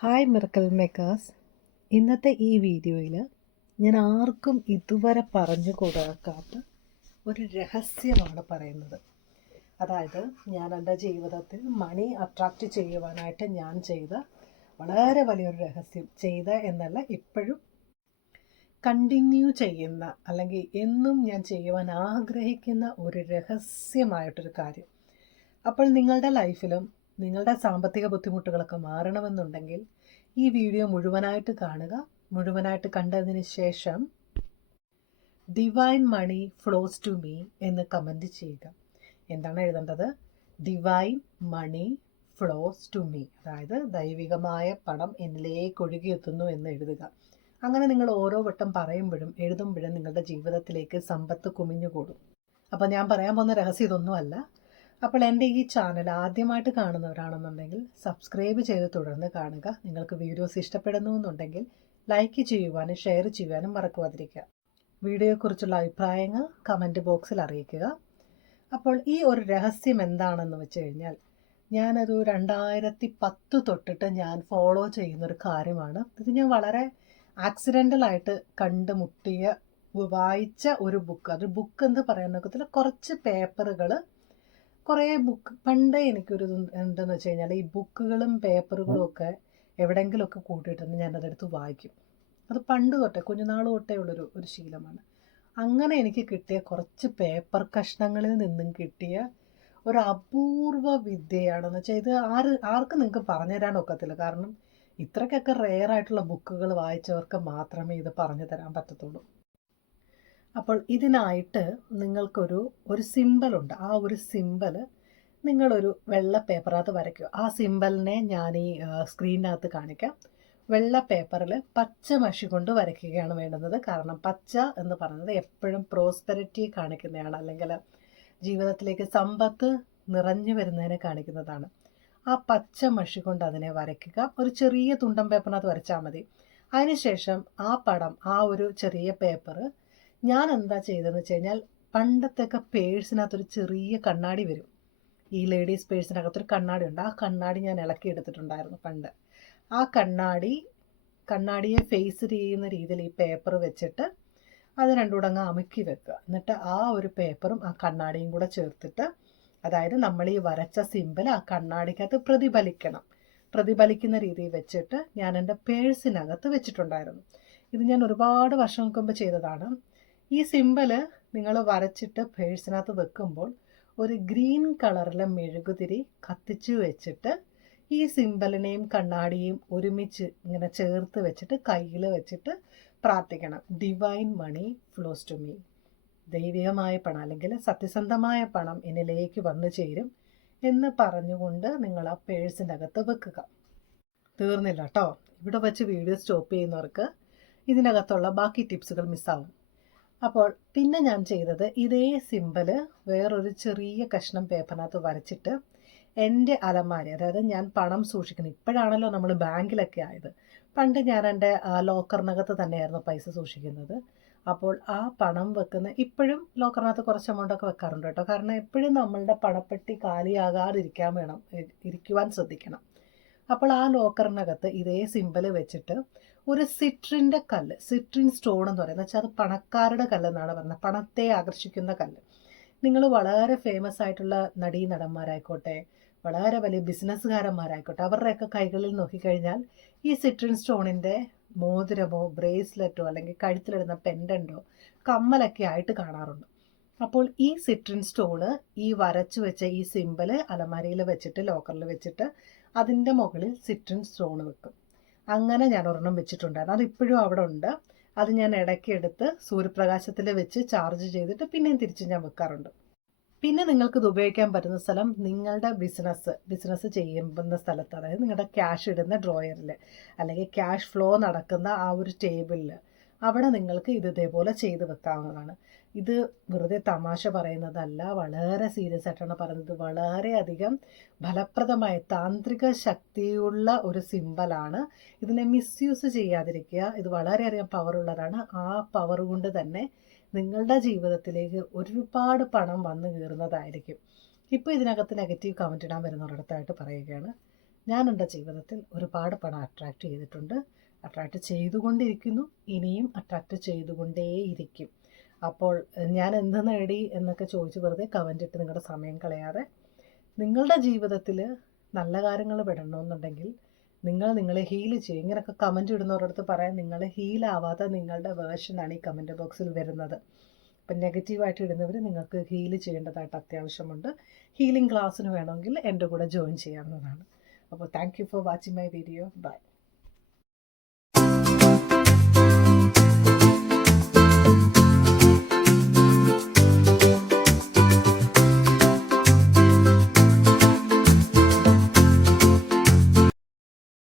Hi miracle makers. ഇന്നത്തെ ഈ വീഡിയോയിൽ ഞാൻ ആർക്കും ഇതുവരെ പറഞ്ഞു കൊടുക്കാത്ത ഒരു രഹസ്യമാണ് പറയുന്നത്. അതായത് ഞാൻ എൻ്റെ ജീവിതത്തിൽ മണി അട്രാക്റ്റ് ചെയ്യുവാനായിട്ട് ഞാൻ ചെയ്ത വളരെ വലിയൊരു രഹസ്യം, ചെയ്ത എന്നല്ല ഇപ്പോഴും കണ്ടിന്യൂ ചെയ്യുന്ന അല്ലെങ്കിൽ എന്നും ഞാൻ ചെയ്യുവാൻ ആഗ്രഹിക്കുന്ന ഒരു രഹസ്യമായിട്ടൊരു കാര്യം. അപ്പോൾ നിങ്ങളുടെ ലൈഫിലും നിങ്ങളുടെ സാമ്പത്തിക ബുദ്ധിമുട്ടുകളൊക്കെ മാറണമെന്നുണ്ടെങ്കിൽ ഈ വീഡിയോ മുഴുവനായിട്ട് കാണുക. മുഴുവനായിട്ട് കണ്ടതിന് ശേഷം divine money flows to me എന്ന് കമൻറ്റ് ചെയ്യുക. എന്താണ് എഴുതേണ്ടത്? Divine money flows to me, അതായത് ദൈവികമായ പണം എന്നിലേക്ക് ഒഴുകിയെത്തുന്നു എന്ന് എഴുതുക. അങ്ങനെ നിങ്ങൾ ഓരോ വട്ടം പറയുമ്പോഴും എഴുതുമ്പോഴും നിങ്ങളുടെ ജീവിതത്തിലേക്ക് സമ്പത്ത് കുമിഞ്ഞുകൂടും. അപ്പോൾ ഞാൻ പറയാൻ പോകുന്ന രഹസ്യം ഇതൊന്നുമല്ല. അപ്പോൾ എൻ്റെ ഈ ചാനൽ ആദ്യമായിട്ട് കാണുന്നവരാണെന്നുണ്ടെങ്കിൽ സബ്സ്ക്രൈബ് ചെയ്ത് തുടർന്ന് കാണുക. നിങ്ങൾക്ക് വീഡിയോസ് ഇഷ്ടപ്പെടുന്നു എന്നുണ്ടെങ്കിൽ ലൈക്ക് ചെയ്യുവാനും ഷെയർ ചെയ്യുവാനും മറക്കാതിരിക്കുക. വീഡിയോയെക്കുറിച്ചുള്ള അഭിപ്രായങ്ങൾ കമൻറ്റ് ബോക്സിൽ അറിയിക്കുക. അപ്പോൾ ഈ ഒരു രഹസ്യം എന്താണെന്ന് വെച്ച് കഴിഞ്ഞാൽ, ഞാനൊരു 2010 തൊട്ടിട്ട് ഞാൻ ഫോളോ ചെയ്യുന്നൊരു കാര്യമാണ്. ഇത് ഞാൻ വളരെ ആക്സിഡൻ്റലായിട്ട് കണ്ടുമുട്ടിയ വായിച്ച ഒരു ബുക്ക്. അത് ബുക്ക് എന്ന് പറയാൻ നോക്കത്തില്ല, കുറച്ച് പേപ്പറുകൾ, കുറേ ബുക്ക്. പണ്ടേ എനിക്കൊരു എന്തെന്ന് വെച്ച് കഴിഞ്ഞാൽ ഈ ബുക്കുകളും പേപ്പറുകളും ഒക്കെ എവിടെയെങ്കിലുമൊക്കെ കൂട്ടിയിട്ടുണ്ട് ഞാനതെടുത്ത് വായിക്കും. അത് പണ്ട് തൊട്ടേ, കുഞ്ഞുനാൾ തൊട്ടേ ഉള്ളൊരു ശീലമാണ്. അങ്ങനെ എനിക്ക് കിട്ടിയ കുറച്ച് പേപ്പർ കഷ്ണങ്ങളിൽ നിന്നും കിട്ടിയ ഒരു അപൂർവ വിദ്യയാണെന്ന് വെച്ചാൽ ഇത് ആർക്കും നിങ്ങൾക്ക് പറഞ്ഞു തരാൻ ഒക്കത്തില്ല. കാരണം ഇത്രയ്ക്കൊക്കെ റെയറായിട്ടുള്ള ബുക്കുകൾ വായിച്ചവർക്ക് മാത്രമേ ഇത് പറഞ്ഞു തരാൻ പറ്റത്തുള്ളൂ. അപ്പോൾ ഇതിനായിട്ട് നിങ്ങൾക്കൊരു സിമ്പലുണ്ട്. ആ ഒരു സിമ്പൽ നിങ്ങളൊരു വെള്ള പേപ്പറിനകത്ത് വരയ്ക്കുക. ആ സിമ്പലിനെ ഞാൻ ഈ സ്ക്രീനിനകത്ത് കാണിക്കാം. വെള്ള പേപ്പറിൽ പച്ച മഷി കൊണ്ട് വരയ്ക്കുകയാണ് വേണ്ടുന്നത്. കാരണം പച്ച എന്ന് പറയുന്നത് എപ്പോഴും പ്രോസ്പെരിറ്റി കാണിക്കുന്നതാണ്, അല്ലെങ്കിൽ ജീവിതത്തിലേക്ക് സമ്പത്ത് നിറഞ്ഞു വരുന്നതിനെ കാണിക്കുന്നതാണ്. ആ പച്ച മഷി കൊണ്ട് അതിനെ വരയ്ക്കുക. ഒരു ചെറിയ തുണ്ടൻ പേപ്പറിനകത്ത് വരച്ചാൽ മതി. അതിനുശേഷം ആ പടം, ആ ഒരു ചെറിയ പേപ്പർ ഞാൻ എന്താ ചെയ്തതെന്ന് വെച്ച് കഴിഞ്ഞാൽ, പണ്ടത്തെയൊക്കെ പേഴ്സിനകത്തൊരു ചെറിയ കണ്ണാടി വരും. ഈ ലേഡീസ് പേഴ്സിനകത്തൊരു കണ്ണാടി ഉണ്ട്. ആ കണ്ണാടി ഞാൻ ഇളക്കി എടുത്തിട്ടുണ്ടായിരുന്നു പണ്ട്. ആ കണ്ണാടിയെ ഫേസ് ചെയ്യുന്ന രീതിയിൽ ഈ പേപ്പർ വെച്ചിട്ട് അത് രണ്ടും കൂടെ അങ്ങ് അമുക്കി വെക്കുക. എന്നിട്ട് ആ ഒരു പേപ്പറും ആ കണ്ണാടിയും കൂടെ ചേർത്തിട്ട്, അതായത് നമ്മൾ ഈ വരച്ച സിമ്പിൾ ആ കണ്ണാടിക്കകത്ത് പ്രതിഫലിക്കുന്ന രീതിയിൽ വെച്ചിട്ട് ഞാൻ എൻ്റെ പേഴ്സിനകത്ത് വെച്ചിട്ടുണ്ടായിരുന്നു. ഇത് ഞാൻ ഒരുപാട് വർഷങ്ങൾക്ക് മുമ്പ് ചെയ്തതാണ്. ഈ സിമ്പല് നിങ്ങൾ വരച്ചിട്ട് പേഴ്സിനകത്ത് വെക്കുമ്പോൾ ഒരു ഗ്രീൻ കളറിലെ മെഴുകുതിരി കത്തിച്ചു വെച്ചിട്ട് ഈ സിമ്പലിനെയും കണ്ണാടിയും ഒരുമിച്ച് ഇങ്ങനെ ചേർത്ത് വെച്ചിട്ട് കയ്യിൽ വെച്ചിട്ട് പ്രാർത്ഥിക്കണം. Divine money flows to me, ദൈവികമായ പണം അല്ലെങ്കിൽ സത്യസന്ധമായ പണം എന്നിലേക്ക് വന്നു ചേരും എന്ന് പറഞ്ഞുകൊണ്ട് നിങ്ങൾ ആ പേഴ്സിനകത്ത് വെക്കുക. തീർന്നില്ല കേട്ടോ. ഇവിടെ വെച്ച് വീഡിയോ സ്റ്റോപ്പ് ചെയ്യുന്നവർക്ക് ഇതിനകത്തുള്ള ബാക്കി ടിപ്സുകൾ മിസ്സാവും. അപ്പോൾ പിന്നെ ഞാൻ ചെയ്തത്, ഇതേ സിമ്പല് വേറൊരു ചെറിയ കഷ്ണം പേപ്പറിനകത്ത് വരച്ചിട്ട് എൻ്റെ അലമാരി, അതായത് ഞാൻ പണം സൂക്ഷിക്കുന്നത്, ഇപ്പോഴാണല്ലോ നമ്മൾ ബാങ്കിലൊക്കെ ആയത്, പണ്ട് ഞാൻ എൻ്റെ ലോക്കറിനകത്ത് തന്നെയായിരുന്നു പൈസ സൂക്ഷിക്കുന്നത്. അപ്പോൾ ആ പണം വെക്കുന്ന, ഇപ്പോഴും ലോക്കറിനകത്ത് കുറച്ച് എമൗണ്ടൊക്കെ വെക്കാറുണ്ട് കേട്ടോ. കാരണം എപ്പോഴും നമ്മളുടെ പണപ്പെട്ടി ഇരിക്കുവാൻ ശ്രദ്ധിക്കണം. അപ്പോൾ ആ ലോക്കറിനകത്ത് ഇതേ സിമ്പല് വെച്ചിട്ട് ഒരു സിട്രിൻ സ്റ്റോൺ എന്ന് പറയുന്നത് വെച്ചാൽ അത് പണക്കാരുടെ കല്ലെന്നാണ് പറയുന്നത്, പണത്തെ ആകർഷിക്കുന്ന കല്ല്. നിങ്ങൾ വളരെ ഫേമസ് ആയിട്ടുള്ള നടന്മാരായിക്കോട്ടെ, വളരെ വലിയ ബിസിനസ്സുകാരന്മാരായിക്കോട്ടെ, അവരുടെയൊക്കെ കൈകളിൽ നോക്കിക്കഴിഞ്ഞാൽ ഈ സിട്രിൻ സ്റ്റോണിൻ്റെ മോതിരമോ ബ്രേസ്ലെറ്റോ അല്ലെങ്കിൽ കഴുത്തിലിടുന്ന പെൻഡൻറ്റോ കമ്മലൊക്കെ ആയിട്ട് കാണാറുണ്ട്. അപ്പോൾ ഈ സിട്രിൻ സ്റ്റോണ് ഈ വരച്ചു വെച്ച ഈ സിമ്പല് അലമാരയിൽ വെച്ചിട്ട്, ലോക്കറിൽ വെച്ചിട്ട് അതിൻ്റെ മുകളിൽ സിട്രിൻ സ്റ്റോൺ വെക്കും. അങ്ങനെ ഞാൻ ഒരെണ്ണം വെച്ചിട്ടുണ്ടായിരുന്നു. അതിപ്പോഴും അവിടെ ഉണ്ട്. അത് ഞാൻ ഇടയ്ക്ക് എടുത്ത് സൂര്യപ്രകാശത്തിൽ വെച്ച് ചാർജ് ചെയ്തിട്ട് പിന്നെയും തിരിച്ച് ഞാൻ വെക്കാറുണ്ട്. പിന്നെ നിങ്ങൾക്കിത് ഉപയോഗിക്കാൻ പറ്റുന്ന സ്ഥലം നിങ്ങളുടെ ബിസിനസ് ചെയ്യുന്ന സ്ഥലത്ത്, അതായത് നിങ്ങളുടെ ക്യാഷ് ഇടുന്ന ഡ്രോയറിൽ അല്ലെങ്കിൽ ക്യാഷ് ഫ്ലോ നടക്കുന്ന ആ ഒരു ടേബിളിൽ, അവിടെ നിങ്ങൾക്ക് ഇത് ഇതേപോലെ ചെയ്ത് വെക്കാവുന്നതാണ്. ഇത് വെറുതെ തമാശ പറയുന്നതല്ല, വളരെ സീരിയസ് ആയിട്ടാണ് പറയുന്നത്. വളരെയധികം ഫലപ്രദമായ താന്ത്രിക ശക്തിയുള്ള ഒരു സിമ്പലാണ്. ഇതിനെ മിസ്യൂസ് ചെയ്യാതിരിക്കുക. ഇത് വളരെയധികം പവറുള്ളതാണ്. ആ പവർ കൊണ്ട് തന്നെ നിങ്ങളുടെ ജീവിതത്തിലേക്ക് ഒരുപാട് പണം വന്നു കയറുന്നതായിരിക്കും. ഇപ്പോൾ ഇതിനകത്ത് നെഗറ്റീവ് കമൻറ്റ് ഇടാൻ വരുന്നവരടുത്തായിട്ട് പറയുകയാണ്, ഞാൻ എൻ്റെ ജീവിതത്തിൽ ഒരുപാട് പണം അട്രാക്റ്റ് ചെയ്തിട്ടുണ്ട്, അട്രാക്റ്റ് ചെയ്തുകൊണ്ടിരിക്കുന്നു, ഇനിയും അട്രാക്റ്റ് ചെയ്തുകൊണ്ടേയിരിക്കും. അപ്പോൾ ഞാൻ എന്ത് നേടി എന്നൊക്കെ ചോദിച്ച് വെറുതെ കമൻ്റ് ഇട്ട് നിങ്ങളുടെ സമയം കളയാതെ നിങ്ങളുടെ ജീവിതത്തിൽ നല്ല കാര്യങ്ങൾ പെടണമെന്നുണ്ടെങ്കിൽ നിങ്ങളെ ഹീൽ ചെയ്യും. ഇങ്ങനെയൊക്കെ കമൻ്റ് ഇടുന്നവരടുത്ത് പറയാൻ നിങ്ങൾ ഹീലാവാത്ത നിങ്ങളുടെ വേർഷനാണ് ഈ കമൻറ്റ് ബോക്സിൽ വരുന്നത്. അപ്പം നെഗറ്റീവായിട്ട് ഇടുന്നവർ നിങ്ങൾക്ക് ഹീൽ ചെയ്യേണ്ടതായിട്ട് അത്യാവശ്യമുണ്ട്. ഹീലിംഗ് ക്ലാസ്സിന് വേണമെങ്കിൽ എൻ്റെ കൂടെ ജോയിൻ ചെയ്യാവുന്നതാണ്. അപ്പോൾ thank you for watching my video. By.